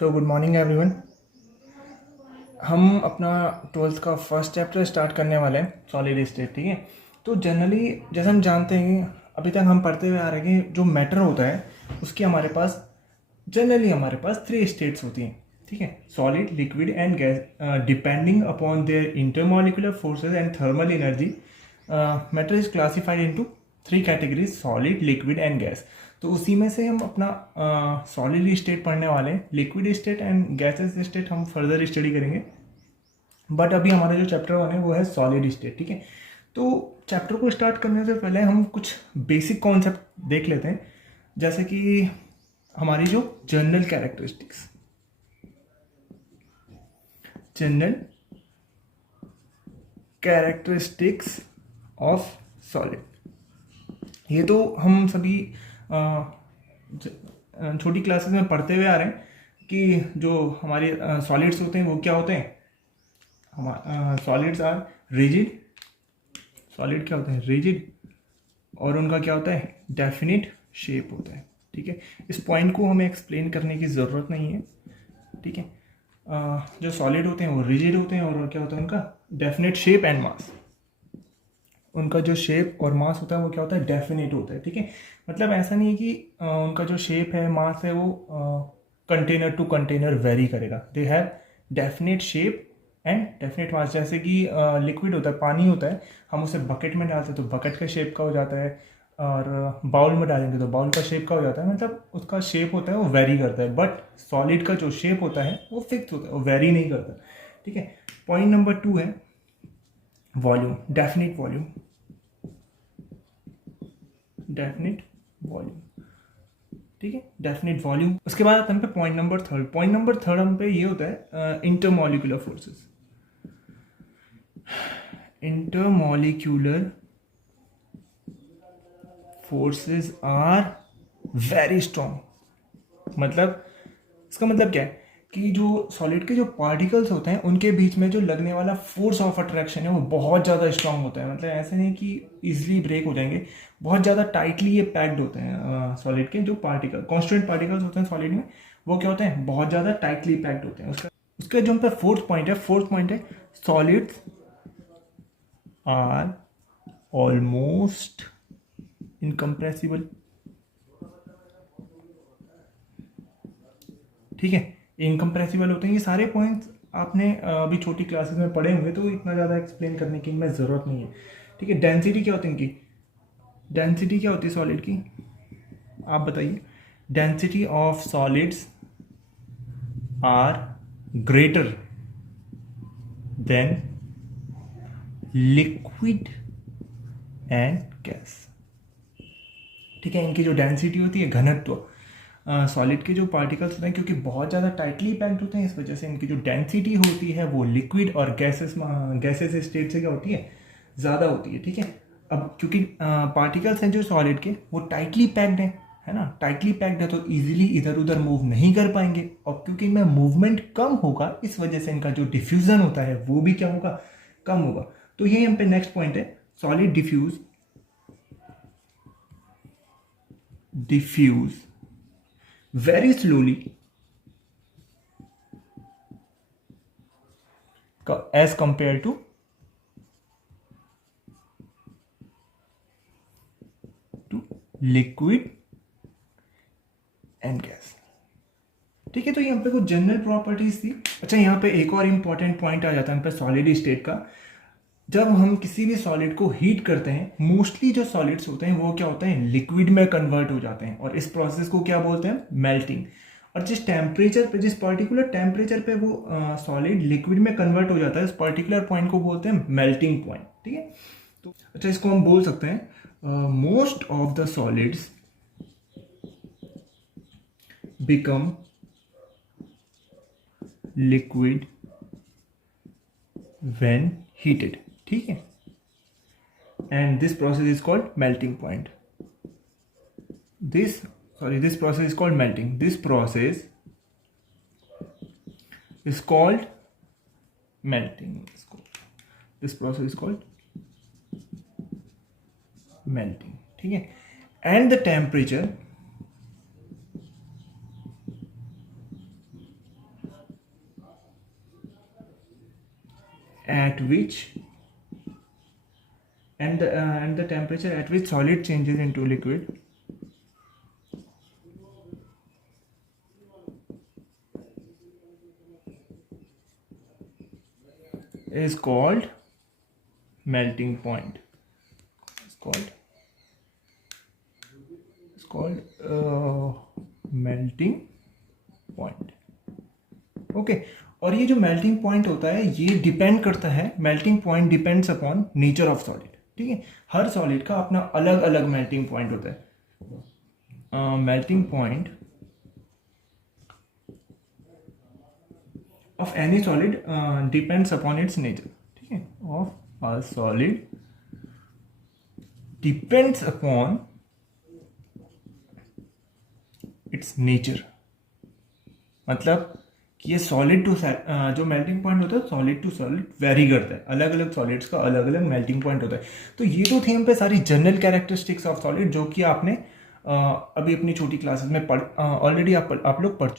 तो good morning everyone. हम अपना ट्वेल्थ का फर्स्ट चैप्टर स्टार्ट करने वाले हैं, सॉलिड स्टेट। ठीक है, तो जनरली जैसे हम जानते हैं अभी तक हम पढ़ते हुए आ रहे हैं कि जो मैटर होता है उसकी हमारे पास थ्री स्टेट्स होती हैं। ठीक है, solid, liquid and gas. Depending upon their intermolecular forces and thermal energy, matter is classified into three categories, solid, liquid and gas. तो उसी में से हम अपना सॉलिड स्टेट पढ़ने वाले हैं। Liquid state and gases state हम फर्दर स्टडी करेंगे, बट अभी हमारा जो चैप्टर 1 है वो है सॉलिड स्टेट। ठीक है, तो चैप्टर को स्टार्ट करने से पहले हम कुछ बेसिक कॉन्सेप्ट देख लेते हैं, जैसे कि हमारी जो जनरल कैरेक्टरिस्टिक्स ऑफ सॉलिड। ये तो हम सभी छोटी क्लासेस में पढ़ते हुए आ रहे हैं कि जो हमारे सॉलिड्स होते हैं वो क्या होते हैं। Solids are rigid. सॉलिड क्या होते हैं? रिजिड। और उनका क्या होता है? डेफिनिट शेप होता है। ठीक है, इस पॉइंट को हमें एक्सप्लेन करने की ज़रूरत नहीं है। ठीक है, जो सॉलिड होते हैं वो रिजिड होते हैं और क्या होता है उनका? Definite shape and mass. उनका जो शेप और मास होता है वो क्या होता है? डेफिनेट होता है। ठीक है, मतलब ऐसा नहीं है कि उनका जो शेप है, मास है, वो कंटेनर टू कंटेनर वेरी करेगा। They have definite shape and definite मास। जैसे कि लिक्विड होता है, पानी होता है, हम उसे बकेट में डालते हैं तो बकेट का शेप का हो जाता है, और बाउल में डालेंगे तो बाउल का शेप का हो जाता है। मतलब उसका शेप होता है वो वेरी करता है, बट सॉलिड का जो शेप होता है वो फिक्स होता है, वो वेरी नहीं करता। ठीक है, पॉइंट नंबर 2 है volume, definite volume. Definite volume, ठीक है, डेफिनेट वॉल्यूम। उसके बाद हम पे पॉइंट नंबर 3। पॉइंट नंबर 3 हम पे ये होता है intermolecular forces. Intermolecular forces are very strong. मतलब इसका मतलब क्या है कि जो सॉलिड के जो पार्टिकल्स होते हैं उनके बीच में जो लगने वाला फोर्स ऑफ अट्रैक्शन है वो बहुत ज़्यादा स्ट्रांग होता है। मतलब ऐसे नहीं कि इजीली ब्रेक हो जाएंगे, बहुत ज़्यादा टाइटली ये पैक्ड होते हैं। सॉलिड के जो कॉन्स्टेंट पार्टिकल्स होते हैं सॉलिड में, वो क्या होते हैं? बहुत ज़्यादा टाइटली पैक्ड होते हैं। उसका जो हम पे फोर्थ पॉइंट है सॉलिड्स आर ऑलमोस्ट इनकम्प्रेसिबल। ठीक है, इनकम्प्रेसिबल होते हैं। ये सारे पॉइंट्स आपने अभी छोटी क्लासेस में पढ़े होंगे, तो इतना ज़्यादा एक्सप्लेन करने की इनमें ज़रूरत नहीं है। ठीक है, डेंसिटी क्या होती है इनकी? डेंसिटी क्या होती है सॉलिड की? आप बताइए। Density of solids are greater than liquid and gas. ठीक है, इनकी जो डेंसिटी होती है, घनत्व, सॉलिड के जो पार्टिकल्स होते हैं क्योंकि बहुत ज़्यादा टाइटली पैक्ड होते हैं, इस वजह से इनकी जो डेंसिटी होती है वो लिक्विड और गैसेस स्टेट से क्या होती है? ज़्यादा होती है। ठीक है, अब क्योंकि पार्टिकल्स हैं जो सॉलिड के वो टाइटली पैक्ड हैं, है ना, टाइटली पैक्ड है तो इजीली इधर उधर मूव नहीं कर पाएंगे, और क्योंकि इनमें मूवमेंट कम होगा इस वजह से इनका जो डिफ्यूजन होता है वो भी क्या होगा? कम होगा। तो ये हम पे नेक्स्ट पॉइंट है, solid diffuse very slowly as compared to liquid and gas। ठीक है, तो यहाँ पे कुछ जनरल प्रॉपर्टीज थी। अच्छा, यहाँ पे एक और इंपॉर्टेंट पॉइंट आ जाता है पे सॉलिड स्टेट का। जब हम किसी भी सॉलिड को हीट करते हैं, मोस्टली जो सॉलिड्स होते हैं वो क्या होते हैं? लिक्विड में कन्वर्ट हो जाते हैं, और इस प्रोसेस को क्या बोलते हैं? मेल्टिंग। और जिस टेम्परेचर पे, जिस पर्टिकुलर टेम्परेचर पे वो सॉलिड लिक्विड में कन्वर्ट हो जाता है, उस पर्टिकुलर पॉइंट को बोलते हैं मेल्टिंग पॉइंट। ठीक है, तो अच्छा, इसको हम बोल सकते हैं most of the solids become liquid when heated. ठीक है, and this process is called melting point. this process is called melting. This process is called melting. This process is called melting. ठीक है, and the temperature at which and the temperature at which solid changes into liquid is called melting point. It's called melting point. Okay और ये जो melting point होता है ये depend करता है, melting point depends upon nature of solid. ठीक है, हर सॉलिड का अपना अलग अलग मेल्टिंग पॉइंट होता है. Melting point of any solid depends upon its nature. ठीक है, of a solid depends upon its nature. मतलब कि ये सॉलिड टू जो मेल्टिंग पॉइंट होता है सॉलिड टू सॉलिड वेरी करता है, अलग अलग सॉलिड्स का अलग अलग मेल्टिंग पॉइंट होता है. तो ये तो थी हम पे सारी जनरल कैरेक्टरिस्टिक्स ऑफ सॉलिड जो कि आपने अभी अपनी छोटी क्लासेस में ऑलरेडी आप लोग पढ़